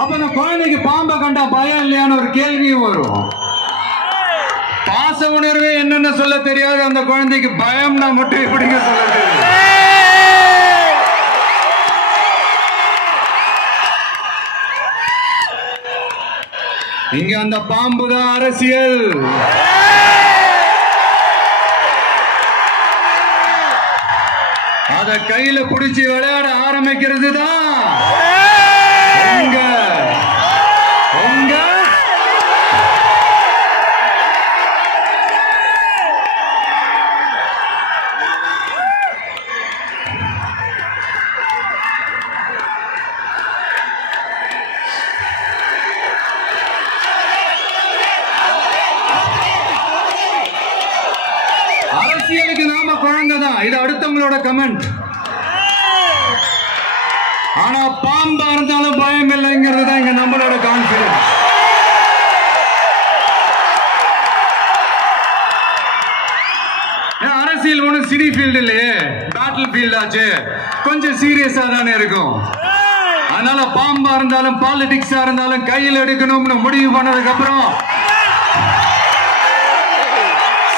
அப்ப அந்த குழந்தைக்கு பாம்பை கண்டா பயம் இல்லையான்னு ஒரு கேள்வியும் வரும். பாச உணர்வே என்னன்னு சொல்ல தெரியாது அந்த குழந்தைக்கு பயம்னா மட்டும் எப்படிங்க சொல்ல தெரியும்? இங்க அந்த பாம்பு தான் அரசியல். அத கையில புடிச்சு விளையாட ஆரம்பிக்கிறது தான் அரசியலுக்கு நாம குழந்தைதான். இது அடுத்தவங்களோட கமெண்ட். ஆனா பாம்பா இருந்தாலும் பயம் இல்லைங்கிறது தான் இங்க நம்மளோட கான்பிடன்ஸ். அரசியல் ஒன்றும் சினி ஃபீல்டு இல்லையே, பேட்டில் ஃபீல்ட் ஆச்சு, கொஞ்சம் சீரியஸா தானே இருக்கும். அதனால பாம்பா இருந்தாலும் பாலிடிக்ஸா இருந்தாலும் கையில் எடுக்கணும்னு முடிவு பண்ணதுக்கு அப்புறம்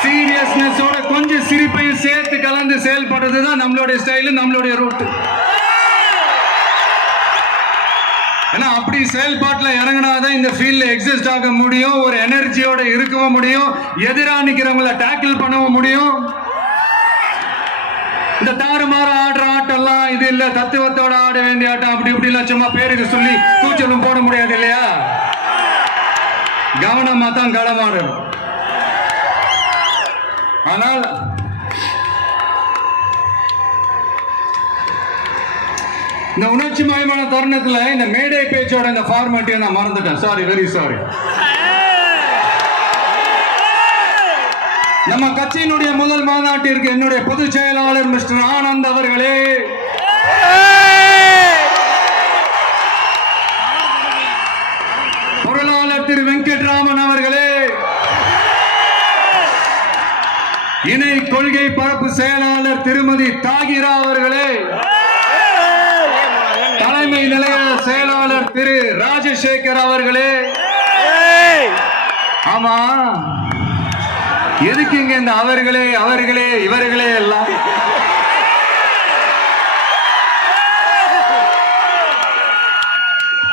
சீரியஸ்னஸோட கொஞ்சம் சிரிப்பையும் சேர்த்து கலந்து செயல்படுறது தான் நம்மளுடைய ஸ்டைல், நம்மளுடைய ரூட். ஏன்னா அப்படி செயல்பாட்டில் இறங்கினாதான் இந்த ஃபீல்ட்ல எக்ஸிஸ்ட் ஆக முடியும், ஒரு எனர்ஜியோட இருக்கவும் முடியும், எதிராக நிற்கிறவங்களை டேக்கிள் பண்ணவும் முடியும். இந்த தாறுமாற ஆடுற ஆட்டெல்லாம் இது இல்ல, தத்துவத்தோட ஆட வேண்டிய ஆட்டம். அப்படி இப்படி எல்லாம் சும்மா பேருக்கு சொல்லி கூச்சலும் போட முடியாது இல்லையா? கவனமா தான் களமாடணும். ஆனால் இந்த உணர்ச்சி மயமான தருணத்துல இந்த மேடை பேச்சோட இந்த ஃபார்மாட்டியை நான் மறந்துட்டேன். Sorry, very sorry. நம்ம கட்சியினுடைய முதல் மாநாட்டிற்கு என்னுடைய பொதுச் செயலாளர் மிஸ்டர் ஆனந்த் அவர்களே, பொருளாளர் திரு வெங்கட்ராமன் அவர்களே, இணை கொள்கை பரப்பு செயலாளர் திருமதி தாகிரா அவர்களே, தலைமை நிலைய செயலாளர் திரு ராஜசேகர் அவர்களே. ஆமா, எதுக்கு இங்க இந்த அவர்களே அவர்களே இவர்களே எல்லாம்?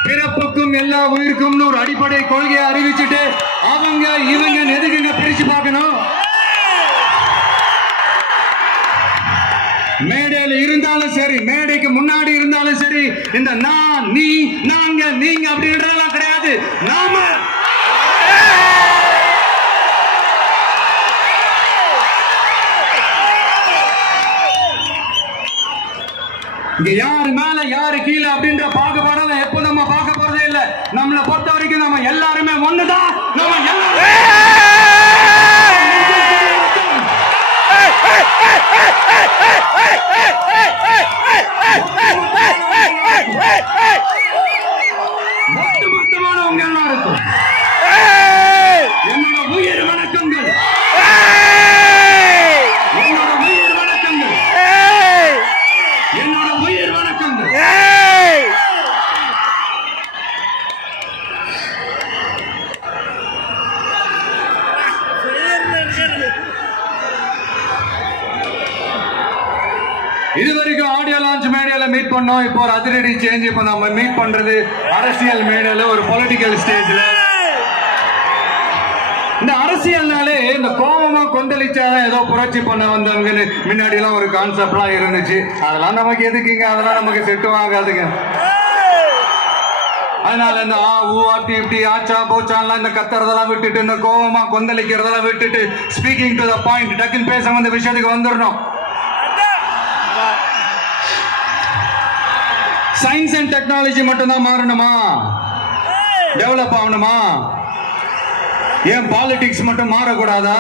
பிறப்புக்கும் எல்லா உயிருக்கும் ஒரு அடிப்படை கொள்கையை அறிவிச்சுட்டு அவங்க இவங்க எதுக்குங்க பிரிச்சு பார்க்கணும்? மேடையில இருந்தாலும் சரி, மேடைக்கு முன்னாடி இருந்தாலும் சரி, இந்த நான், நீ, நாங்க, நீங்க அப்படின்றதெல்லாம் கிடையாது. நாம இங்க யாரு மேல யாரு கீழே அப்படின்ற பாகுபாடெல்லாம் எப்போ நம்ம பார்க்க போறதே இல்லை. நம்மளை பொறுத்த வரைக்கும் நம்ம எல்லாருமே ஒண்ணுதான். நம்ம ஒட்டுமொத்தமானவங்க எல்லாருக்கும் என்னோட உயிர் வணக்கங்கள், என்னோட உயிர் வணக்கங்கள், என்னோட உயிர் வணக்கங்கள். இதுவரைக்கும் ஆடியோ லான்ச் மேடையில மீட் பண்ணோம். இப்போ ஒரு அதிரடி சேஞ்ச். இப்போ நம்ம மீட் பண்றது அரசியல் மேடையில, ஒரு பொலிட்டிக்கல் ஸ்டேஜ்ல. இந்த அரசியல்னாலே இந்த கோபமா கொந்தளிச்சாதான் ஏதோ புரட்சி பண்ண வந்தவங்கன்னு முன்னாடி எல்லாம் ஒரு கான்செப்ட்லாம் இருந்துச்சு. அதெல்லாம் நமக்கு எதுக்குங்க, அதெல்லாம் நமக்கு செட்டும் ஆகாதுங்க. அதனால இந்த ஆட்டி இப்படி ஆச்சா போச்சான்லாம் இந்த கத்துறதெல்லாம் விட்டுட்டு, இந்த கோபமா கொந்தளிக்கிறதெல்லாம் விட்டுட்டு, ஸ்பீக்கிங் டு த பாயிண்ட், டக்குன்னு பேச வந்த விஷயத்துக்கு வந்துடணும். சயின்ஸ் அண்ட் டெக்னாலஜி மட்டும்தான் மாறணுமா, டெவலப் ஆகணுமா? ஏன் பாலிடிக்ஸ் மட்டும் மாறக்கூடாதா,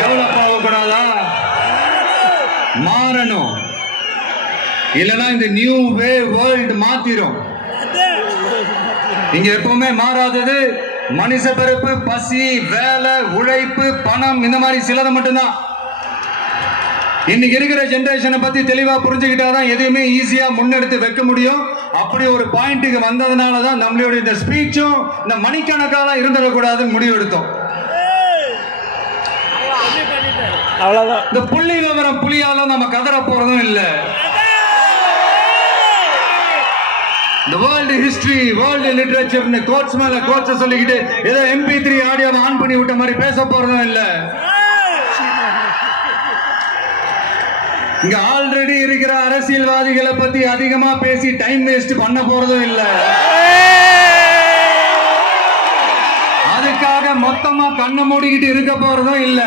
டெவலப் ஆகக்கூடாதா? மாறணும். இல்லைன்னா இந்த நியூ வே வேர்ல்ட் மாத்திரும். இங்க எப்பவுமே மாறாதது மனுஷ பிறப்பு, பசி, வேலை, உழைப்பு, பணம், இந்த மாதிரி சிலது மட்டும்தான். இன்னைக்கு இருக்கிற ஜெனரேஷனை பத்தி தெளிவா புரிஞ்சுக்கிட்டாதான் எதையுமே ஈஸியா முன்னெடுத்து வைக்க முடியும். அப்படி ஒரு பாயிண்ட்டுக்கு வந்ததுனாலதான் நம்மளுடைய இந்த ஸ்பீச்சும் இந்த மணிக்கணக்கால இருந்துடக்கூடாதுன்னு முடிவு எடுத்தோம். அவ்வளவுதான். இந்த புள்ளி விவரம் புலியாலும் நம்ம கதற போறதும் இல்ல. இந்த வேர்ல்டு ஹிஸ்டரி வேர்ல்டு லிட்டரேச்சர்னு கோட்ஸ் மேல கோட்ஸ் சொல்லிக்கிட்டு ஏதோ MP3 ஆடியோவை ஆன் பண்ணி விட்ட மாதிரி பேச போறதும் இல்ல. இங்க ஆல்ரெடி இருக்கிற அரசியல்வாதிகளை பத்தி அதிகமா பேசி டைம் வேஸ்ட் பண்ண போறதும் இல்ல. அதுக்காக மொத்தமா கண்ணை மூடிக்கிட்டு இருக்க போறதும் இல்ல.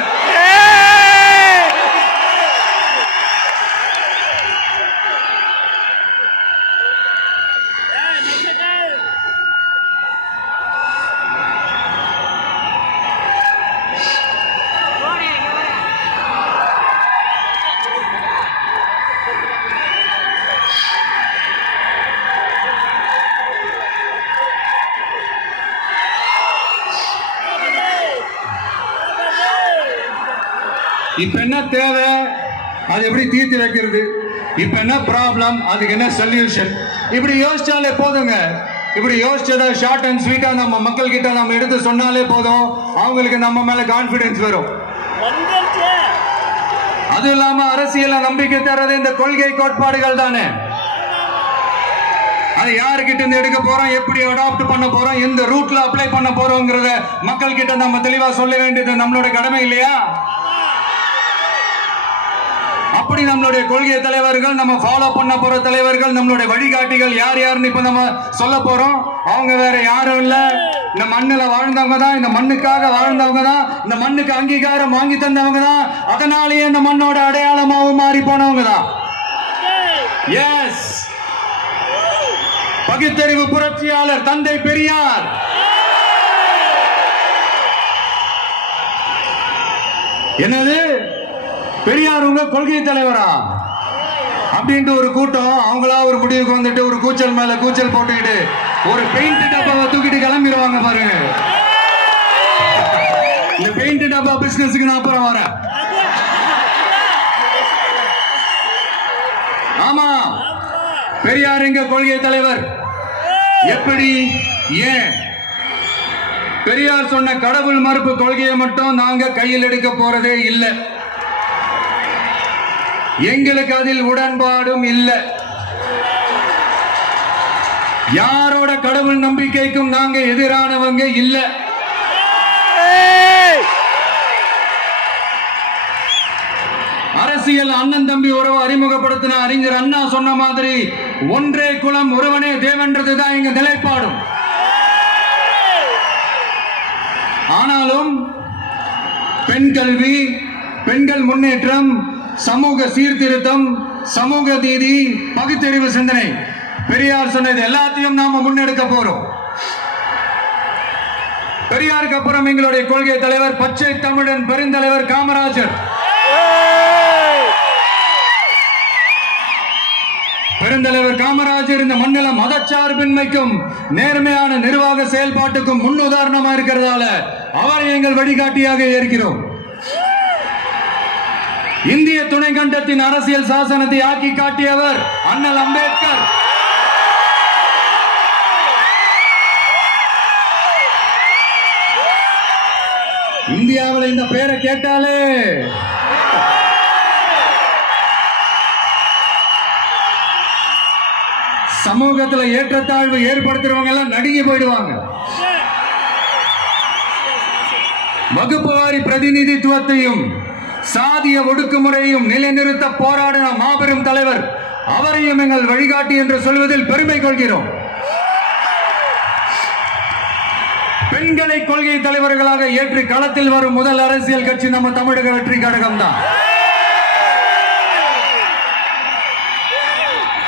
இப்ப என்ன தேவை, அது எப்படி தீர்த்து வைக்கிறது, இப்ப என்ன ப்ராப்ளம், அதுக்கு என்ன சொல்யூஷன், இப்படி யோசிச்சாலே போதுங்க. இப்படி யோசிச்சதா ஷார்ட் அண்ட் ஸ்வீட்டா நம்ம மக்கள் கிட்ட நம்ம எடுத்து சொன்னாலே போதும், அவங்களுக்கு நம்ம மேல கான்பிடன்ஸ் வரும். அது இல்லாம அரசியல நம்பிக்கை தர்றது இந்த கொள்கை கோட்பாடுகள் தானே. அது யாருக்கிட்ட இருந்து எடுக்க போறோம், எப்படி அடாப்ட் பண்ண போறோம், எந்த ரூட்ல அப்ளை பண்ண போறோம்ங்கறத மக்கள் கிட்ட நம்ம தெளிவா சொல்ல வேண்டியது நம்மளோட கடமை இல்லையா? அப்படி நம்மளுடைய கொள்கை தலைவர்கள், நம்ம ஃபாலோ பண்ண போற தலைவர்கள், நம்மளுடைய வழிகாட்டிகள் யார் யாருன்னு இப்ப நம்ம சொல்ல போறோம். அவங்க வேற யாரும் இல்ல, இந்த மண்ணுல வாழ்ந்தவங்க தான், இந்த மண்ணுக்காக வாழ்ந்தவங்க தான், இந்த மண்ணுக்கு அங்கீகாரம் வாங்கி தந்தவங்க தான், அதனாலேயே இந்த மண்ணோட அடையாளமாவும் மாறி போனவங்க தான். எஸ், பகுத்தறிவு புரட்சியாளர் தந்தை பெரியார். என்னது பெரியார் உங்க கொள்கை தலைவரா அப்படின்ட்டு ஒரு கூட்டம் அவங்களா ஒரு முடிவுக்கு வந்துட்டு ஒரு கூச்சல் மேல கூச்சல் போட்டுக்கிட்டு ஒரு பெயிண்ட் டப்பாவை தூக்கிட்டு கிளம்பிடுவாங்க பாருங்க. இந்த பெயிண்ட் டப்பா பிசினஸ்க்கு நான் அப்புறம் வரேன். ஆமா, பெரியார் எங்க கொள்கை தலைவர். எப்படி, ஏன்? பெரியார் சொன்ன கடவுள் மறுப்பு கொள்கையை மட்டும் நாங்க கையில் எடுக்க போறதே இல்லை. எங்களுக்கு அதில் உடன்பாடும் இல்லை. யாரோட கடவுள் நம்பிக்கைக்கும் நாங்க எதிரானவங்க இல்ல. அரசியல் அண்ணன் தம்பி உறவு அறிமுகப்படுத்தின அறிஞர் அண்ணா சொன்ன மாதிரி ஒன்றே குலம் ஒருவனே தேவன்றதுதான் எங்க நிலைப்பாடும். ஆனாலும் பெண் கல்வி, பெண்கள் முன்னேற்றம், சமூக சீர்திருத்தம், சமூக நீதி, பகுத்தறிவு சிந்தனை, பெரியார் சொன்னது எல்லாத்தையும் நாம முன்னெடுக்க போறோம். பெரியாருக்கு அப்புறம் எங்களுடைய கொள்கை தலைவர் பச்சை தமிழன் பெருந்தலைவர் காமராஜர். பெருந்தலைவர் காமராஜர் இந்த மண்ணில மதச்சார்பின்மைக்கும் நேர்மையான நிர்வாக செயல்பாட்டுக்கும் முன் உதாரணமா இருக்கிறதால அவரை எங்கள் வழிகாட்டியாக ஏற்கிறோம். இந்திய துணைக்கண்டத்தின் அரசியல் சாசனத்தை ஆக்கி காட்டியவர் அண்ணல் அம்பேத்கர். இந்தியாவில் இந்த பேரை கேட்டாலே சமூகத்தில் ஏற்றத்தாழ்வு ஏற்படுத்துறவங்க எல்லாம் நடுங்கி போயிடுவாங்க. வகுப்புவாரி பிரதிநிதித்துவத்தையும் சாதிய ஒடுக்குமுறையும் நிலைநிறுத்த போராடின மாபெரும் தலைவர், அவரையும் எங்கள் வழிகாட்டி என்று சொல்வதில் பெருமை கொள்கிறோம். பெண்களை கொள்கை தலைவர்களாக ஏற்று களத்தில் வரும் முதல் அரசியல் கட்சி நம்ம தமிழக வெற்றி கழகம் தான்.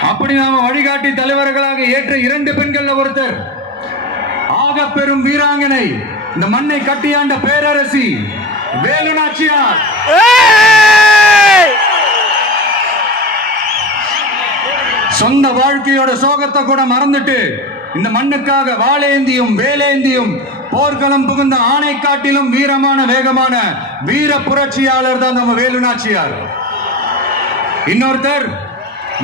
அப்படி நாம வழிகாட்டி தலைவர்களாக ஏற்ற 2 பெண்கள் ஒருத்தர், ஆக பெரும் வீராங்கனை, இந்த மண்ணை கட்டியாண்ட பேரரசி வேலு நாச்சியார். சொந்த வாழ்க்கையோட சோகத்தை கூட மறந்துட்டு இந்த மண்ணுக்காக வாளேந்தியும் வேலேந்தியும் போர்க்களம் புகுந்த ஆணை காட்டிலும் வீரமான வேகமான வீர புரட்சியாளர் தான் நம்ம வேலு நாச்சியார். இன்னொருத்தர்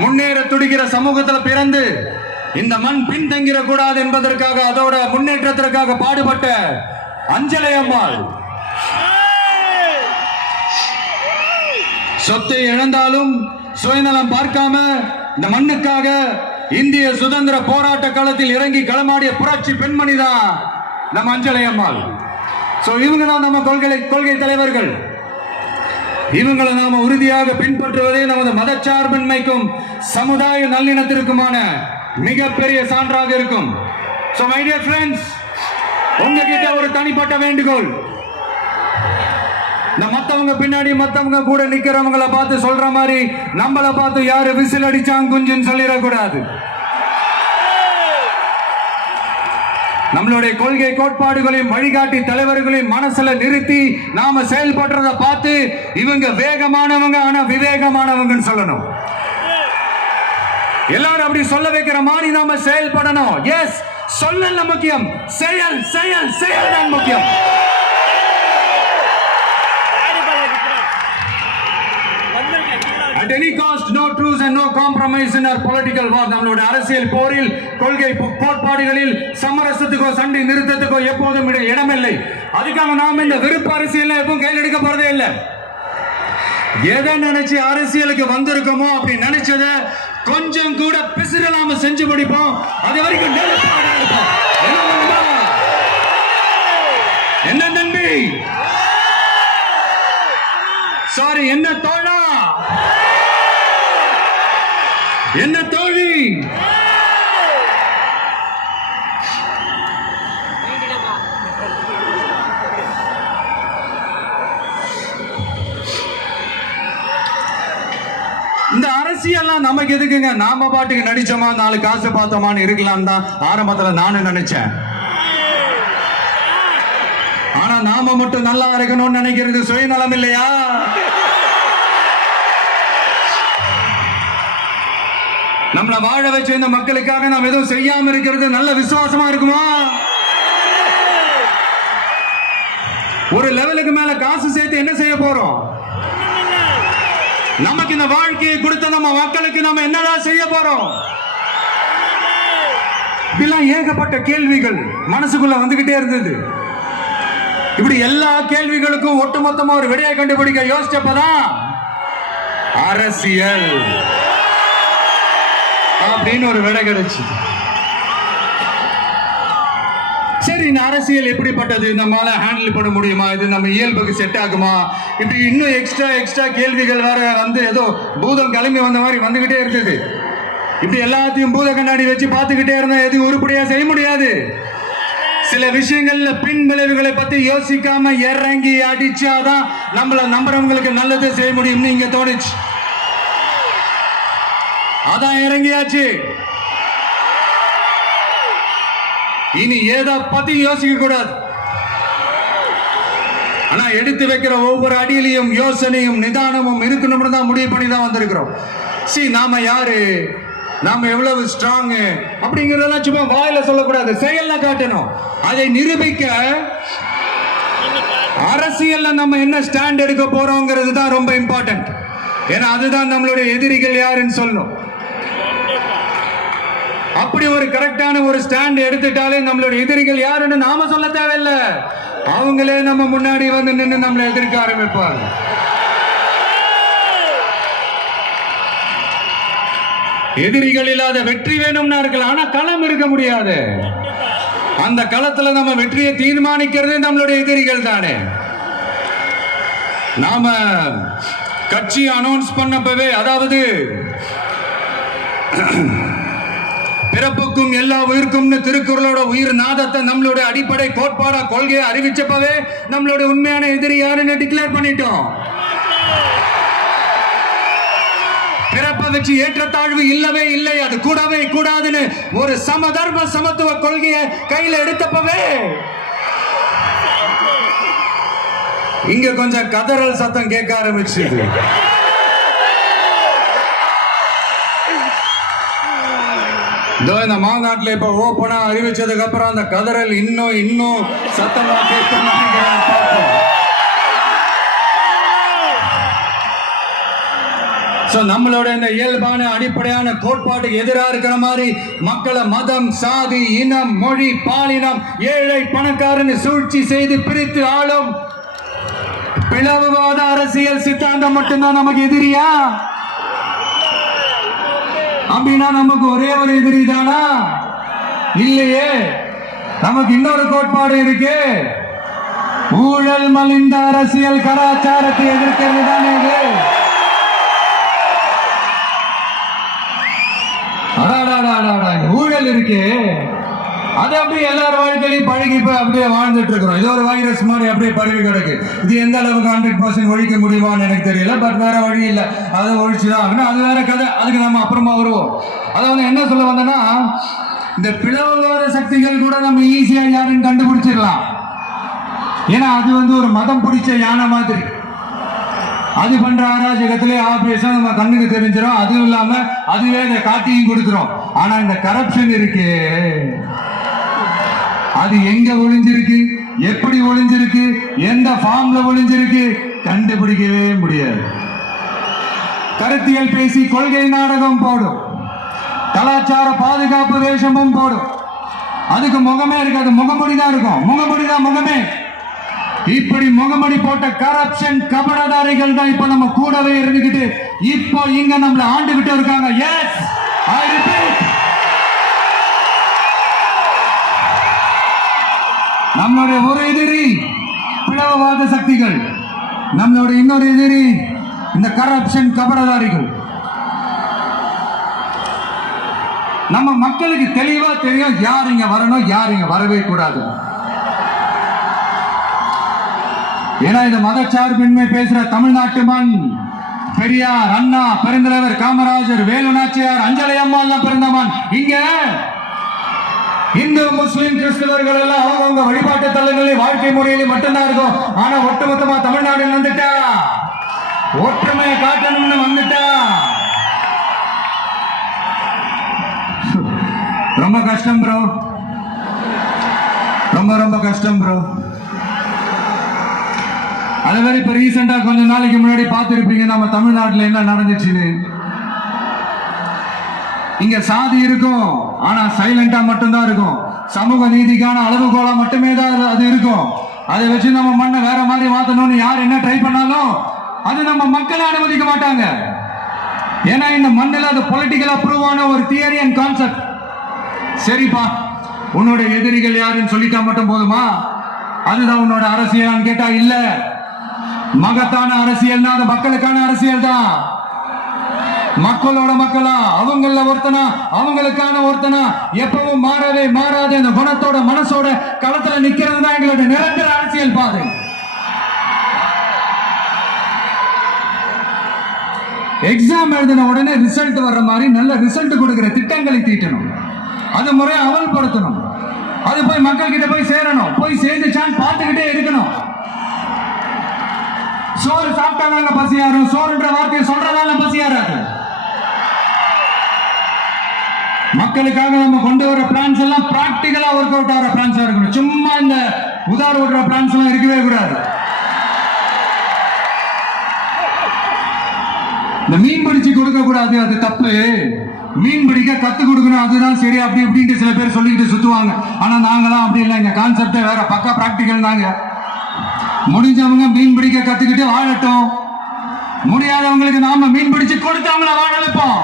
முன்னேற துடிக்கிற சமூகத்துல பிறந்து இந்த மண் பின்தங்கிட கூடாது என்பதற்காக அதோட முன்னேற்றத்திற்காக பாடுபட்ட அஞ்சலை அம்மாள். சொத்தை இழந்தாலும் சுயநலம் பார்க்காம இந்த மண்ணுக்காக இந்திய சுதந்திர போராட்ட களத்தில் இறங்கி களமாடிய புரட்சி பெண்மணி தான் நம்ம அஞ்சலை அம்மாள். சோ இவங்க தான் நம்ம கொள்கை தலைவர்கள். இவங்களை நாம உறுதியாக பின்பற்றுவதே நமது மதச்சார்பின்மைக்கும் சமுதாய நல்லிணத்திற்குமான மிகப்பெரிய சான்றாக இருக்கும். சோ மை டியர் ஃப்ரெண்ட்ஸ், உங்ககிட்ட ஒரு தனிப்பட்ட வேண்டுகோள். இந்த மத்தவங்க பின்னாடி மத்தவங்க கூட நிக்கிறவங்கள பார்த்து சொல்ற மாதிரி நம்மள பார்த்து யாரு விசில் அடிச்சாங்க குஞ்சுன்னு சொல்லிடக்கூடாது. நம்மளுடைய கொள்கை கோட்பாடுகளையும் வழிகாட்டி தலைவர்களையும் மனசுல நிறுத்தி நாம செயல்படுறத பார்த்து இவங்க வேகமானவங்க ஆனா விவேகமானவங்கன்னு சொல்லணும். எல்லாரும் அப்படி சொல்ல வைக்கிற மாதிரி நாம செயல்படணும். எஸ், சொல்லல முக்கியம், செயல் செயல் செயல் தான் முக்கியம். At any cost, no truce and no compromise in our political war. நம்மளுடைய அரசியல் போரில் கொள்கை கோட்பாடுகளில் சமரசத்துக்கோ சண்டை நிறுத்தத்துக்கோ எப்போதும் இடமில்லை. அதுக்காக நாம் இந்த விருப்ப அரசியல் எப்பவும் கையில் எடுக்க போறதே இல்லை. எதை நினைச்சு அரசியலுக்கு வந்திருக்கோமோ அப்படி நினைச்சத கொஞ்சம் கூட பிசிறலாம செஞ்சு முடிப்போம். அது வரைக்கும் என்ன தம்பி, சாரி, என்ன தோழா, என்ன தோழி, இந்த அரசியல்லாம் நமக்கு எதுக்குங்க? நாம பாட்டுக்கு நடிச்சோமா, 4 காசு பார்த்தோமான்னு இருக்கலாம் தான் ஆரம்பத்துல நானும் நினைச்சேன். ஆனா நாம மட்டும் நல்லா இருக்கணும்னு நினைக்கிறது சுயநலம் இல்லையா? நம்மள வாழ வச்ச இந்த மக்களுக்காக நாம் எதுவும் செய்யாம இருக்கிறது நல்ல விசுவாசமா இருக்குமா? ஒரு லெவலுக்கு மேல காசு சேர்த்து என்ன செய்ய போறோம்? நமக்கு இந்த வாழ்க்கையை கொடுத்த நம்ம மக்களுக்கு நம்ம என்னதான் செய்ய போறோம்? இப்படிலாம் ஏகப்பட்ட கேள்விகள் மனசுக்குள்ள வந்துகிட்டே இருந்தது. இப்படி எல்லா கேள்விகளுக்கும் ஒட்டுமொத்தமா ஒரு விடையை கண்டுபிடிக்க யோசிச்சப்பதான் அரசியல் அப்படின்னு ஒரு விடை கிடைச்சு. சரி, இந்த அரசியல் எப்படிப்பட்டது, நம்மளால ஹேண்டில் பண்ண முடியுமா, இது நம்ம இயல்புக்கு செட் ஆகுமா, இப்படி இன்னும் எக்ஸ்ட்ரா கேள்விகள் வேற வந்து ஏதோ பூதம் கிளம்பி வந்த மாதிரி வந்துகிட்டே இருந்தது. இப்படி எல்லாத்தையும் பூத கண்ணாடி வச்சு பார்த்துக்கிட்டே இருந்தா எதுவும் உருப்படியா செய்ய முடியாது. சில விஷயங்கள்ல பின் விளைவுகளை பத்தி யோசிக்காம இறங்கி அடிச்சாதான் நம்மள நம்புறவங்களுக்கு நல்லது செய்ய முடியும்னு இங்க தோணுச்சு. அதான் இறங்கியாச்சு. இனி ஏதோ பத்தி யோசிக்க கூடாது. ஆனா எடுத்து வைக்கிற ஒவ்வொரு அடியிலையும் யோசனையும் நிதானமும் இருக்கணும்னு தான் முடிவு பண்ணி தான் வந்திருக்கிறோம். நாம யாரு, நாம எவ்வளவு ஸ்ட்ராங் அப்படிங்கறதெல்லாம் சும்மா வாயில சொல்லக்கூடாது, செயல்ல காட்டணும். அதை நிரூபிக்க அரசியல்ல நம்ம என்ன ஸ்டாண்ட் எடுக்க போறோங்கிறது தான் ரொம்ப இம்பார்ட்டன்ட். ஏன்னா அதுதான் நம்மளுடைய எதிரிகள் யாருன்னு சொல்லணும். அப்படி ஒரு கரெக்டான ஒரு ஸ்டாண்ட் எடுத்துட்டாலே நம்மளுடைய எதிரிகள் யாருன்னு நாம சொல்ல தேவையில்லை, அவங்களே நம்ம முன்னாடி வந்து நின்று நம்மளை எதிர்க்க ஆரம்பிப்பாங்க. எதிரிகள் இல்லாத வெற்றி வேணும்னா இருக்கலாம், ஆனா களம் இருக்க முடியாது. அந்த களத்துல நம்ம வெற்றியை தீர்மானிக்கிறது நம்மளுடைய எதிரிகள் தானே. நாம கட்சி அனௌன்ஸ் பண்ணப்பவே, அதாவது பிறப்புக்கும் எல்லா உயிருக்கும் திருக்குறளோட உயிர் நாதத்தை நம்மளுடைய அடிப்படை கோட்பாடா கொள்கையை அறிவிச்சப்பவே நம்மளுடைய உண்மையான எதிரி யாருன்னு டிக்ளேர் பண்ணிட்டோம். பிறப்பை வச்சு ஏற்றத்தாழ்வு இல்லவே இல்லை, அது கூடவே கூடாதுன்னு ஒரு சமதர்ம சமத்துவ கொள்கையை கையில எடுத்தப்பவே இங்க கொஞ்சம் கதறல் சத்தம் கேட்க ஆரம்பிச்சது. இந்த மாநாட்டில் இப்ப ஓப்பனா அறிவிச்சதுக்கு அப்புறம் அந்த கதறல் இன்னும் சத்தமா கேட்கும். நம்மளோட இந்த இயல்பான அடிப்படையான கோட்பாட்டுக்கு எதிராக இருக்கிற மாதிரி மக்களை மதம், சாதி, இனம், மொழி, பாலினம், ஏழை பணக்காரன்னு சூழ்ச்சி செய்து பிரித்து ஆளும் பிளவுவாத அரசியல் சித்தாந்தம் மட்டும்தான் நமக்கு எதிரியா? அப்படின்னா நமக்கு ஒரே ஒரு எதிரி தானா? இல்லையே. நமக்கு இன்னொரு கோட்பாடு இருக்கு. ஊழல் மலிந்த அரசியல் கலாச்சாரத்தை எதிர்க்கிறது தானே இது. ஊழல் இருக்கு, அது அப்படியே எல்லாரும் வாழ்க்கையிலும் பழகி அப்படியே வாழ்ந்துட்டு இருக்கிறோம். இது ஒரு வைரஸ் மாதிரி அப்படியே பரவி கிடக்கு. இது எந்த அளவுக்கு 100% ஒழிக்க முடியுமான்னு எனக்கு தெரியல. பட் வேற வழி இல்லை, அதை ஒழிச்சுதான் ஆகணும். அது வேற கதை, அதுக்கு நம்ம அப்புறமா வருவோம். அதாவது என்ன சொல்ல வந்தோம்னா, இந்த பிளவுவாத சக்திகள் கூட நம்ம ஈஸியா யாருன்னு கண்டுபிடிச்சிடலாம். ஏன்னா அது ஒரு மதம் பிடிச்ச யானை மாதிரி. அது பண்ற அராஜகத்திலே ஆபியஸா நம்ம கண்ணுக்கு தெரிஞ்சிடும். அதுவும் இல்லாம அதுவே இந்த காட்டியும் கொடுத்துரும். ஆனா இந்த கரப்ஷன் இருக்கு, அது எங்க ஒளிஞ்சிருக்கு, எப்படி ஒளிஞ்சிருக்கு, எந்த ஃபார்ம்ல ஒளிஞ்சிருக்கு கண்டுபிடிக்கவே முடியாது. கருத்தியல் பேசி கொள்கை நாடகம் போடும், கலாச்சார பாதுகாப்பு வேஷமும் போடும். அதுக்கு முகமே இருக்காது, முகமூடி தான் இருக்கும். முகமூடி தான் முகமே. இப்படி முகமூடி போட்ட கரப்ஷன் கபடதாரிகள் தான் இப்ப நம்ம கூடவே இருந்துகிட்டு இப்போ இங்க நம்மள ஆண்டுகிட்டு இருக்காங்க. எஸ், ஐ ரிப்பீட், நம்மளுடைய ஒரு எதிரி பிளவுவாத சக்திகள், நம்மளுடைய இன்னொரு எதிரி இந்த கரப்ஷன் கபடதாரிகள். நம்ம மக்களுக்கு தெளிவா தெரியும் யார் இங்க வரணும், யார் இங்க வரவே கூடாது. ஏன்னா இந்த மதச்சார்பின்மை பேசுற தமிழ்நாட்டு மண், பெரியார், அண்ணா, பெருந்தலைவர் காமராஜர், வேலு நாச்சியார், அஞ்சலி அம்மா எல்லாம் பிறந்த மண். இங்க இந்து, முஸ்லிம், கிறிஸ்தவர்கள் எல்லாம் அவங்க வழிபாட்டு தலங்களில் வாழ்க்கை முறையில மட்டும்தான் இருக்கும். ஆனா ஒட்டுமொத்தமா தமிழ்நாடு வந்துட்டா, ஒற்றுமையை காட்டணும்னு வந்துட்டா ரொம்ப கஷ்டம் ப்ரோ, ரொம்ப ரொம்ப கஷ்டம் ப்ரோ. அது வேற இப்ப ரீசெண்டா கொஞ்ச நாளைக்கு முன்னாடி பார்த்திருப்பீங்க நம்ம தமிழ்நாட்டில் என்ன நடந்துச்சுன்னு. இங்க சாதி இருக்கும், ஆனா சைலண்டா மட்டும்தான் இருக்கும். சமூக நீதிக்கான அளவுகோலா மட்டுமே தான் அது இருக்கும். அதை வச்சு நம்ம மண்ணை வேற மாதிரி மாத்தணும்னு யார் என்ன ட்ரை பண்ணாலும் அது நம்ம மக்களை அனுமதிக்க மாட்டாங்க. ஏன்னா இந்த மண்ணில் அது பொலிட்டிக்கலா ப்ரூவ் ஆன ஒரு தியரி அண்ட் கான்செப்ட். சரிப்பா, உன்னோட எதிரிகள் யாருன்னு சொல்லிட்டா மட்டும் போதுமா? அதுதான் உன்னோட அரசியலான்னு கேட்டா இல்ல. மகத்தான அரசியல் தான், அது மக்களுக்கான அரசியல் தான். மக்களோட மக்களா, அவங்கள ஒருத்தனா, அவங்களுக்கான ஒருத்தனா, எப்பவும் மாறவே மாறாத இந்த குணத்தோட மனசோட களத்துல நிக்கிறது தான் எங்களோட நிரந்தர அரசியல் பாதை. எக்ஸாம் எழுதின உடனே ரிசல்ட் வர்ற மாதிரி நல்ல ரிசல்ட் கொடுக்கிற திட்டங்களை தீட்டணும், அது முறையை அமல்படுத்தணும், அது போய் மக்கள் கிட்ட போய் சேரணும். போய் சேர்ந்துச்சான்னு பார்த்துக்கிட்டே இருக்கணும். சோறு சாப்பிட்டாங்க பசியாரும், சோறுன்ற வார்த்தையை சொல்றதால பசியாராது. மக்களுக்காக நம்ம கொண்டு வர பிளான்ஸ் எல்லாம் பிராக்டிகலா ஒர்க் அவுட் ஆகிற பிளான்ஸா இருக்கணும். சும்மா இந்த உதார விடுற பிளான்ஸ் எல்லாம் இருக்கவே கூடாது. இந்த மீன் பிடிச்சு கொடுக்க கூடாது, அது தப்பு. மீன் பிடிக்க கத்து கொடுக்கணும், அதுதான் சரி. அப்படி இப்படின்ட்டு சில பேர் சொல்லிக்கிட்டு சுத்துவாங்க. ஆனா நாங்களாம் அப்படி இல்லை, எங்க கான்செப்டே வேற, பக்கா பிராக்டிகல் தாங்க. முடிஞ்சவங்க மீன் பிடிக்க கத்துக்கிட்டு வாழட்டும், முடியாதவங்களுக்கு நாம மீன் பிடிச்சு கொடுத்து அவங்கள வாழ வைப்போம்.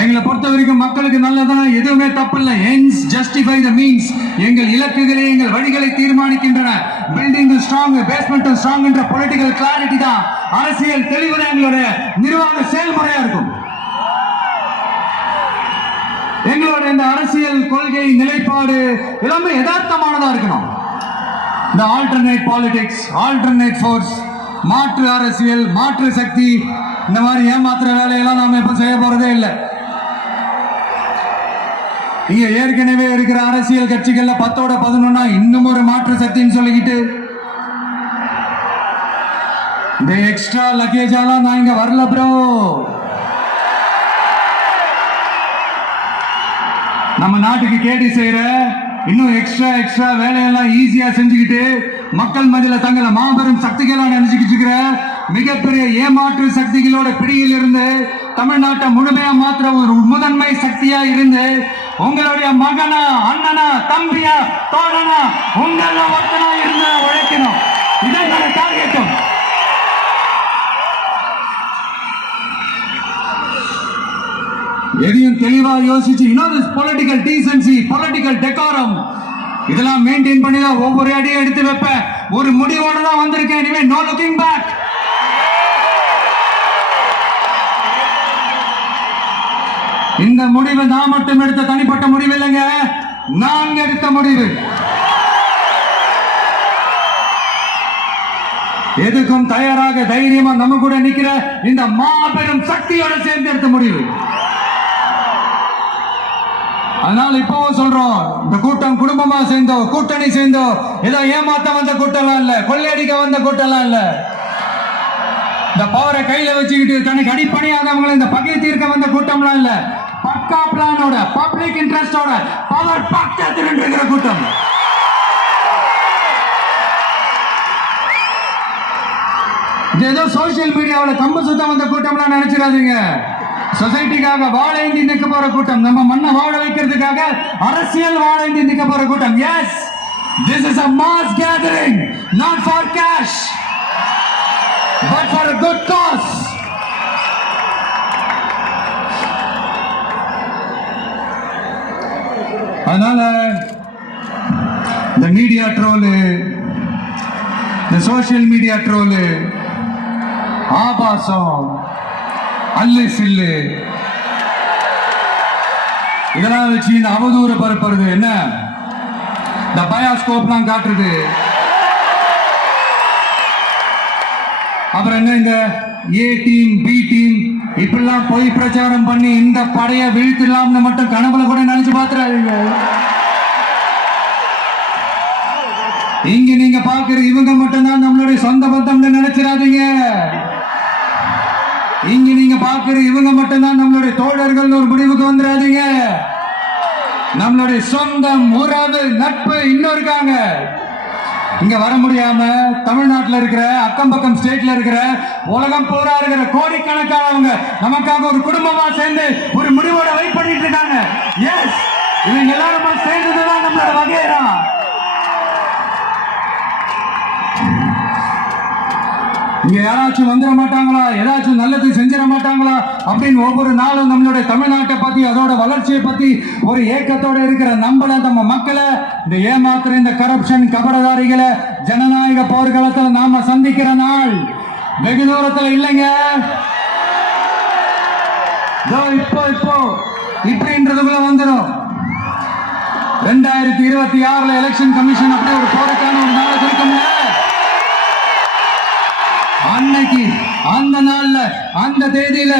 எங்களை பொறுத்த வரைக்கும் மக்களுக்கு நல்லதான, எதுவுமே தப்பு இல்லை. ends justify the means. எங்கள் இலக்குகளை, எங்கள் வழிகளை தீர்மானிக்கின்றன. பில்டிங் ஸ்ட்ராங், பேஸ்மெண்ட் ஸ்ட்ராங் என்ற பொலிட்டிக்கல் கிளாரிட்டி தான், அரசியல் தெளிவு தான் எங்களுடைய நிர்வாக செயல்முறையா இருக்கும். எங்களோட இந்த அரசியல் கொள்கை நிலைப்பாடு எல்லாமே யதார்த்தமானதா இருக்கணும். இந்த ஆல்டர்னேட் பாலிடிக்ஸ், ஆல்டர்னேட் ஃபோர்ஸ், மாற்று அரசியல், மாற்று சக்தி, இந்த மாதிரி ஏமாத்துற வேலையெல்லாம் நாம இப்ப செய்ய போறதே இல்லை. இங்க ஏற்கனவே இருக்கிற அரசியல் கட்சிகள்ல 10ஓட 11 இன்னும் ஒரு மாற்று சக்தின்னு சொல்லிக்கிட்டு இந்த எக்ஸ்ட்ரா லக்கேஜாலாம் நான் இங்க வரல ப்ரோ. நம்ம நாட்டுக்கு கேடி செய்யற இன்னும் எக்ஸ்ட்ரா வேலையெல்லாம் ஈஸியா செஞ்சுக்கிட்டு மக்கள் மத்தியில தங்களை மாபெரும் சக்திகளா நினைச்சுக்கிட்டு இருக்கிற மிகப்பெரிய ஏமாற்று சக்திகளோட பிடியில் இருந்து தமிழ்நாட்டை முழுமையா மாத்திர ஒரு முதன்மை சக்தியா இருந்து உங்களுடைய மகனா, அண்ணனா, தம்பியா, தோழனா, உங்கள ஒருத்தனா இருந்து உழைக்கணும். இதனோட டார்கெட்டும். எதையும் தெளிவா யோசிச்சு பொலிட்டிக்கல் டீசன்சி, பொலிட்டிக்கல் டெக்காரம் இதெல்லாம் மெயின்டைன் பண்ணி தான் ஒவ்வொரு அடியும் எடுத்து வைப்பேன். ஒரு முடிவோட தான் வந்திருக்கேன். இனிமே நோ லுக்கிங் பேக். இந்த முடிவு நான் மட்டும் எடுத்த தனிப்பட்ட முடிவு இல்லைங்க, நான் எடுத்த முடிவு. எதுக்கும் தயாராக தைரியமா நம்ம கூட நிக்கிற இந்த மாபெரும் சக்தியோட சேர்ந்து எடுத்த முடிவு. அதனால இப்பவும் சொல்றோம், இந்த கூட்டம் குடும்பமா சேர்ந்தோ, கூட்டணி சேர்ந்தோ, ஏதோ ஏமாத்த வந்த கூட்டம்லாம் இல்ல, கொள்ளையடிக்க வந்த கூட்டம்லாம் இல்ல. இந்த பவரை கையில வச்சுக்கிட்டு தனக்கு அடிப்படையாதவங்களை இந்த பகையை தீர்க்க வந்த கூட்டம்லாம் இல்ல. பக்கா பிளானோட, பப்ளிக் இன்ட்ரெஸ்டோட, பவர் பக்கத்தில் இருக்கிற கூட்டம். இது ஏதோ சோசியல் மீடியாவில் கம்பு சுத்தம் வந்த கூட்டம்லாம் நினைச்சிடாதீங்க. சொசைட்டிக்காக வாழேந்தி நிற்க போற கூட்டம், நம்ம மண்ணை வாழ வைக்கிறதுக்காக அரசியல் வாழேந்தி நிற்க போற கூட்டம். Yes, this is a mass gathering, not for cash, but for a good cause. அதனால இந்த மீடியா ட்ரோலு, இந்த சோசியல் மீடியா ட்ரோலு, ஆபாசம், அல்லு சில்லு இதெல்லாம் வச்சு இந்த அவதூறு பரப்புறது என்ன, இந்த பயாஸ்கோப்லாம் காட்டுறது, அப்புறம் என்ன இந்த ஏ டீம், பி டீம் இப்படிலாம் போய் பிரச்சாரம் பண்ணி இந்த படையை வீழ்த்திடலாம்னு மட்டும் கனவுல கூட நினைச்சு பாத்துறாதீங்க. இங்க நீங்க பாக்குற இவங்க மட்டும்தான் நம்மளுடைய சொந்த பந்தம்னு நினைச்சிடாதீங்க. இங்க நீங்க பாக்குற இவங்க மட்டும்தான் நம்மளுடைய தோழர்கள் ஒரு முடிவுக்கு வந்துடாதீங்க. நம்மளுடைய சொந்தம், உறவு, நட்பு இன்னும் இருக்காங்க. இங்க வர முடியாம தமிழ்நாட்டில் இருக்கிற, அக்கம் பக்கம் ஸ்டேட்ல இருக்கிற, உலகம் பூரா இருக்கிற கோடிக்கணக்கானவங்க நமக்காக ஒரு குடும்பமா சேர்ந்து ஒரு முடிவோட வெயிட் பண்ணிட்டு இருக்காங்க. எஸ், இவங்க எல்லாரும் சேர்ந்ததுதான் நம்மளோட வகையறா. இங்க யாராச்சும் வந்துட மாட்டாங்களா, ஏதாச்சும் நல்லது செஞ்சிட மாட்டாங்களா அப்படின்னு ஒவ்வொரு நாளும் நம்மளுடைய தமிழ்நாட்டை பத்தி, அதோட வளர்ச்சியை பத்தி ஒரு ஏக்கத்தோட இருக்கிற நம்மள, நம்ம மக்களை, இந்த ஏமாத்துற இந்த கரப்ஷன் கபடதாரிகளை ஜனநாயக போர்க்களத்தில் நாம சந்திக்கிற நாள் வெகு தூரத்தில் இல்லைங்க. இப்போ இப்படின்றதுக்குள்ள வந்துடும். 2026 எலெக்ஷன் கமிஷன் அப்படி ஒரு போராட்டான ஒரு நாளை கொடுக்கல. அன்னைக்கு, அந்த நாள்ல, அந்த தேதியில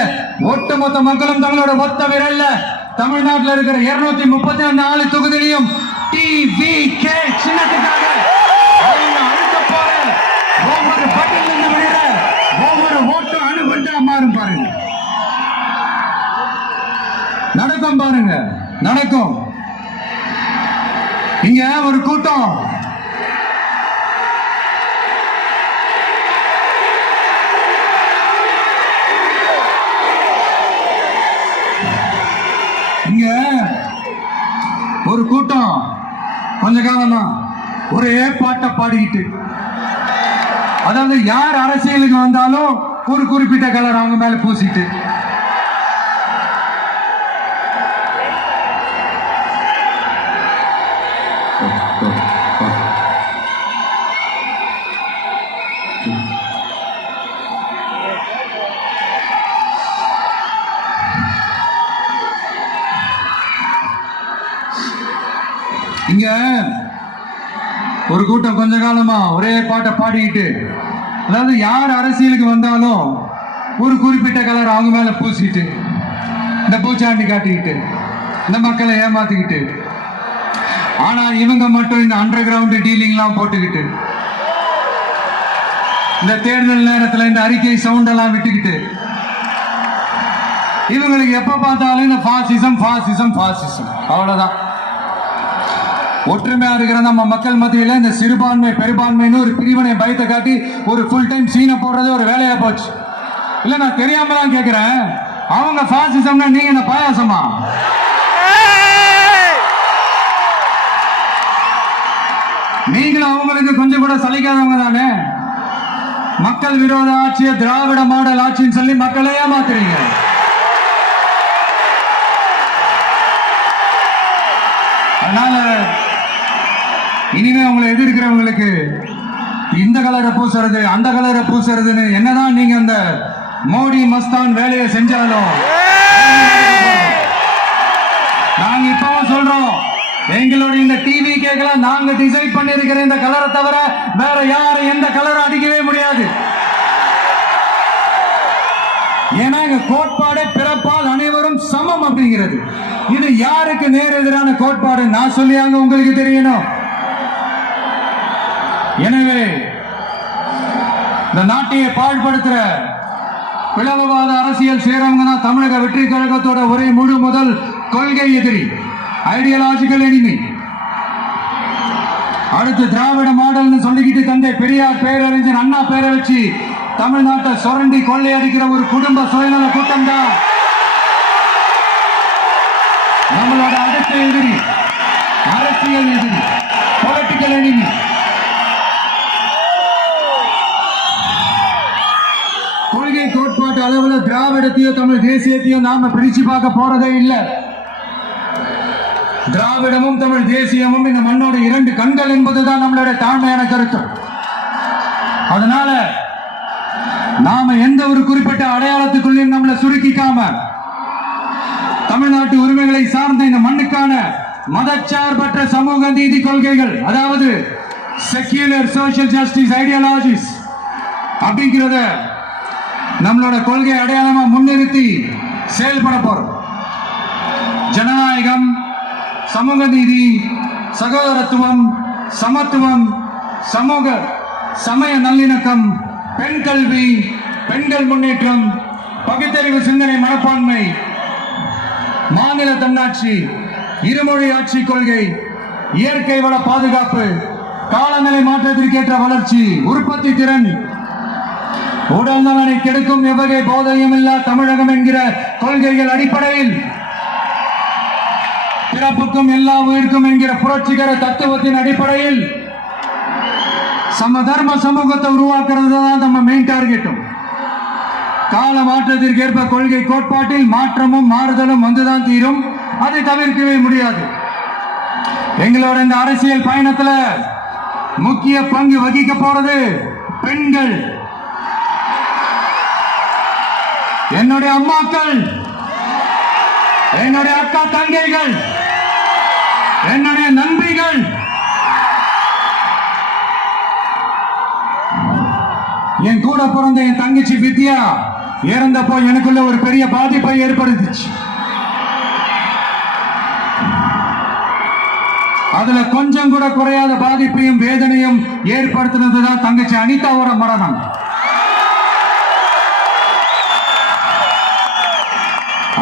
ஒட்டுமொத்த மக்களும் தங்களோட ஒத்த விரல்ல தமிழ்நாட்டில் இருக்கிற 234 தொகுதியிலையும் TVK சின்னத்துக்காக அவங்க அழுத்த போற ஒவ்வொரு பட்டியல் இருந்து விடுற ஒவ்வொரு ஓட்டும் அணுகுண்டா மாறும். பாருங்க, நடக்கும். பாருங்க, நடக்கும். இங்க ஒரு கூட்டம், இங்க ஒரு கூட்டம் கொஞ்ச காலமா ஒரே பாட்டை பாடிக்கிட்டு, அதாவது யார் அரசியலுக்கு வந்தாலும் ஒரு குறிப்பிட்ட கலர் அவங்க மேல பூசிட்டு, இங்க ஒரு கூட்டம் கொஞ்ச காலமா ஒரே பாட்டை பாடிக்கிட்டு, அதாவது யார் அரசியலுக்கு வந்தாலும் ஒரு குறிப்பிட்ட கலர் அவங்க மேல பூசிட்டு, இந்த பூச்சாண்டி காட்டிக்கிட்டு, இந்த மக்களை ஏமாத்திக்கிட்டு, ஆனா இவங்க மட்டும் இந்த அண்டர் கிரவுண்ட் டீலிங்லாம் போட்டுக்கிட்டு, இந்த தேர்தல் நேரத்தில் இந்த அறிக்கை சவுண்ட் எல்லாம் விட்டுக்கிட்டு, இவங்களுக்கு எப்ப பார்த்தாலும் இந்த பாசிசம் பாசிசம் பாசிசம் அவ்வளவுதான். ஒற்றுமையா இருக்கிற நம்ம மக்கள் மத்தியில இந்த சிறுபான்மை பெரும்பான்மைன்னு ஒரு பிரிவினை பயத்தை காட்டி ஒரு ஃபுல் டைம் சீனை போடுறது ஒரு வேலையா போச்சு. இல்ல நான் தெரியாம தான் கேக்குறேன், அவங்க பாசிசம்னா நீங்க என்ன பாயாசமா? நீங்களும் அவங்களுக்கு கொஞ்சம் கூட சலிக்காதவங்க தானே. மக்கள் விரோத ஆட்சியை திராவிட மாடல் ஆட்சின்னு சொல்லி மக்களை ஏமாத்துறீங்க. அதனால இனிமே உங்களை எதிர்க்கிறவங்களுக்கு இந்த கலரை பூசுறது அந்த கலரை பூசுறதுன்னு என்னதான் நீங்க அந்த மோடி மஸ்தான் வேலையை செஞ்சாலும் நாங்க இப்பவும் சொல்றோம், எங்களுடைய இந்த டிவி கேட்கலாம் நாங்க டிசைட் பண்ணி இருக்கிற இந்த கலரை தவிர வேற யாரும் எந்த கலரும் அடிக்கவே முடியாது. ஏன்னா எங்க கோட்பாடு பிறப்பால் அனைவரும் சமம் அப்படிங்கிறது. இது யாருக்கு நேர் எதிரான கோட்பாடு நான் சொல்லியாங்க உங்களுக்கு தெரியணும். எனவே இந்த நாட்டையை பாழ்படுத்துற பிளவுவாத அரசியல் செய்யறவங்க தான் தமிழக வெற்றி கழகத்தோட ஒரே முழு முதல் கொள்கை எதிரி, ஐடியாலஜிக்கல் எனிமி. அடுத்து திராவிட மாடல்னு சொல்லிக்கிட்டு தந்தை பெரியார் பேரறிஞர் அண்ணா பேரை வச்சு தமிழ்நாட்டை சுரண்டி கொள்ளையடிக்கிற ஒரு குடும்ப சுயநல கூட்டம் தான் நம்மளோட அடுத்த எதிரி, அரசியல் எதிரி, பொலிட்டிக்கல் எனிமி. கொள்கை கோட்பாட்டு அளவுல திராவிடத்தையும் தமிழ் தேசியத்தையும் நாம பிரிச்சு பார்க்க போறதே இல்லை. திராவிடமும் தமிழ் தேசியமும் இந்த மண்ணோட இரண்டு கண்கள் என்பதுதான் நம்மளுடைய தாழ்மையான கருத்து. அதனால நாம எந்த ஒரு குறிப்பிட்ட அடையாளத்துக்குள்ளேயும் நம்மளை சுருக்கிக்காம தமிழ்நாட்டு உரிமைகளை சார்ந்த இந்த மண்ணுக்கான மதச்சார்பற்ற சமூக நீதி கொள்கைகள், அதாவது செக்யூலர் சோஷியல் ஜஸ்டிஸ் ஐடியாலஜிஸ் அப்படிங்கிறத நம்மளோட கொள்கை அடையாளமா முன்னிறுத்தி செயல்பட போறோம். ஜனநாயகம், சமூக நீதி, சகோதரத்துவம், சமத்துவம், சமூக சமய நல்லிணக்கம், பெண் கல்வி, பெண்கள் முன்னேற்றம், பகுத்தறிவு சிந்தனை மனப்பான்மை, மாநில தன்னாட்சி, இருமொழி ஆட்சி கொள்கை, இயற்கை வள பாதுகாப்பு, காலநிலை மாற்றத்திற்கேற்ற வளர்ச்சி, உற்பத்தி திறன், உடல் நலனை கெடுக்கும் எவ்வகை போதையும் இல்லா தமிழகம் என்கிற கொள்கைகள் அடிப்படையில் பிறப்புக்கும் எல்லா உயிர்க்கும் என்கிற புரட்சிகர தத்துவத்தின் அடிப்படையில் சமதர்ம சமூகத்தை உருவாக்குறது தான் நம்ம மெயின் டார்கெட்டும். கால மாற்றத்திற்கு ஏற்ப கொள்கை கோட்பாட்டில் மாற்றமும் மாறுதலும் வந்துதான் தீரும், அதை தவிர்க்கவே முடியாது. எங்களோட இந்த அரசியல் பயணத்துல முக்கிய பங்கு வகிக்க போறது பெண்கள், என்னுடைய அம்மாக்கள், என்னுடைய அக்கா தங்கைகள், என்னுடைய நண்பிகள். என் கூட பிறந்த என் தங்கச்சி வித்யா இறந்தப்போ எனக்குள்ள ஒரு பெரிய பாதிப்பை ஏற்படுத்துச்சு. அதுல கொஞ்சம் கூட குறையாத பாதிப்பையும் வேதனையும் ஏற்படுத்தினதுதான் தங்கச்சி அனிதாவோட மரணம்.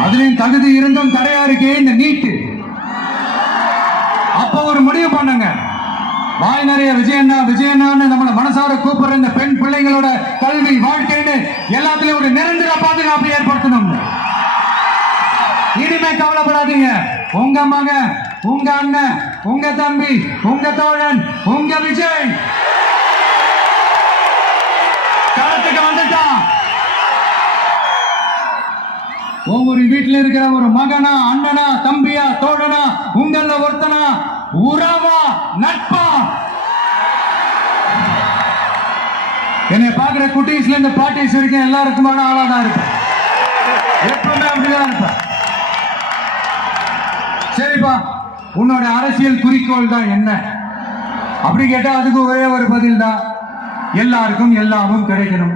அதுலயும் தகுதி இருந்தும் தடையா இருக்கே இந்த நீட்டு. அப்ப ஒரு முடிவு பண்ணுங்க, வாய் நிறைய விஜயண்ணா விஜயண்ணான்னு நம்மளை மனசார கூப்பிடுற இந்த பெண் பிள்ளைங்களோட கல்வி வாழ்க்கைன்னு எல்லாத்துலயும் ஒரு நிரந்தர பாதுகாப்பு ஏற்படுத்தணும். இனிமே கவலைப்படாதீங்க, உங்க மகன், உங்க அண்ணன், உங்க தம்பி, உங்க தோழன், உங்க விஜய் களத்துக்கு வந்துட்டான். ஒவ்வொரு வீட்டில் இருக்கிற ஒரு மகனா, அண்ணனா, தம்பியா, தோழனா, உங்கள ஒருத்தனா, உறவா, நட்பா, என்னை பார்க்கிற குட்டீஸ்ல இருந்து பாட்டிஸ் வரைக்கும் எல்லாருக்குமான ஆளாதான் இருப்பேன். எப்பவுமே அப்படிதான் இருப்பேன். சரிப்பா, உன்னோட அரசியல் குறிக்கோள் தான் என்ன அப்படி கேட்டா அதுக்கு ஒரே ஒரு பதில் தான், எல்லாருக்கும் எல்லாமும் கிடைக்கணும்.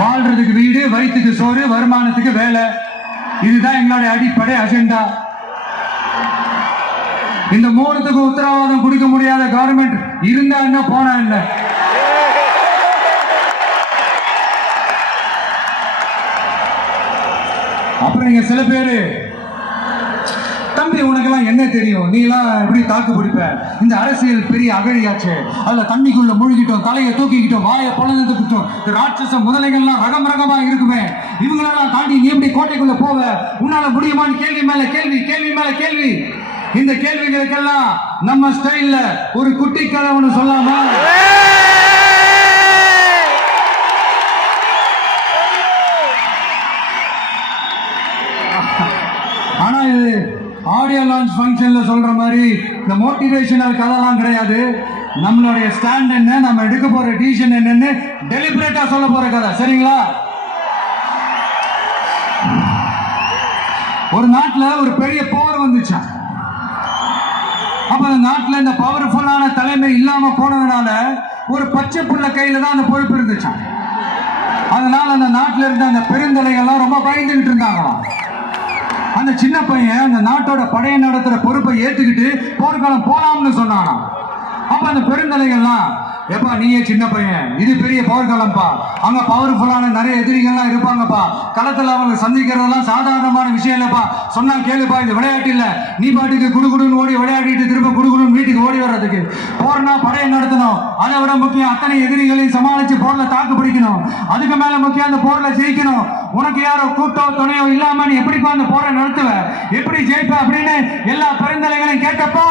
வாழ்றதுக்கு வீடு, வயிற்றுக்கு சோறு, வருமானத்துக்கு வேலை, இதுதான் எங்களுடைய அடிப்படை அஜெண்டா. இந்த மூணுத்துக்கு உத்தரவாதம் கொடுக்க முடியாத கவர்மெண்ட் இருந்தா என்ன போனா என்ன? அப்புறம் நீங்க சில பேரு தம்பி உனக்கெல்லாம் என்ன தெரியும், நீ எல்லாம் எப்படி தாக்கு பிடிப்ப, இந்த அரசியல் பெரிய அகழியாச்சு, அதுல தண்ணிக்குள்ள மூழ்கிட்டோம், தலையை தூக்கிக்கிட்டோம், வாயை பொழந்துக்கிட்டோம், ராட்சச முதலைகள்லாம் ரகம் ரகமா இருக்குமே, இவங்களெல்லாம் தாண்டி நீ எப்படி கோட்டைக்குள்ள போவ, உன்னால முடியுமான்னு கேள்வி மேல கேள்வி, கேள்வி மேல கேள்வி. இந்த கேள்விகளுக்கெல்லாம் நம்ம ஸ்டைல்ல ஒரு குட்டி கதை ஒண்ணு சொல்லாமா? ஆனா இது ஆடியோ லான்ச் ஃபங்க்ஷன்ல சொல்ற மாதிரி இந்த மோட்டிவேஷனல் கதைலாம் கிடையாது. நம்மளுடைய ஸ்டாண்ட் என்ன, நம்ம எடுக்க போற டிசிஷன் என்னன்னு டெலிபரேட்டா சொல்ல போற கதை. சரிங்களா? ஒரு நாட்டுல ஒரு பெரிய போர் வந்துச்சான். அப்ப அந்த நாட்டுல இந்த பவர்ஃபுல்லான தலைமை இல்லாம போனதுனால ஒரு பச்சை புள்ள கையில தான் அந்த பொறுப்பு இருந்துச்சான். அதனால அந்த நாட்டுல இருந்த அந்த பெருந்தலைகள்லாம் ரொம்ப பயந்துகிட்டு இருந்தாங்களாம். அந்த சின்ன பையன் அந்த நாட்டோட படையை நடத்துற பொறுப்பை ஏத்துக்கிட்டு போர்க்களம் போலாம்னு சொன்னானா. அப்ப அந்த பெருந்தலைகள்லாம், எப்பா நீயே சின்ன பையன், இது பெரிய போர்க்களம்பா, அங்க பவர்ஃபுல்லான நிறைய எதிரிகள்லாம் இருப்பாங்கப்பா, களத்துல அவங்க சந்திக்கிறதெல்லாம் சாதாரணமான விஷயம் இல்லப்பா, சொன்னா கேளுப்பா, இது விளையாட்டு இல்ல, நீ பாட்டுக்கு குடுகுடுன்னு ஓடி விளையாடிட்டு திரும்ப குடுகுடுன்னு வீட்டுக்கு ஓடி வர்றதுக்கு. போர்னா படையை நடத்தணும், அதை விட முக்கியம் அத்தனை எதிரிகளையும் சமாளிச்சு போர்ல தாக்கு பிடிக்கணும், அதுக்கு மேல முக்கியம் அந்த போர்ல ஜெயிக்கணும். உனக்கு யாரோ கூட்டோ துணையோ இல்லாம நீ எப்படிப்பா அந்த போரை நடத்துவ, எப்படி ஜெயிப்ப அப்படின்னு எல்லா பெருந்தலைகளையும் கேட்டப்போ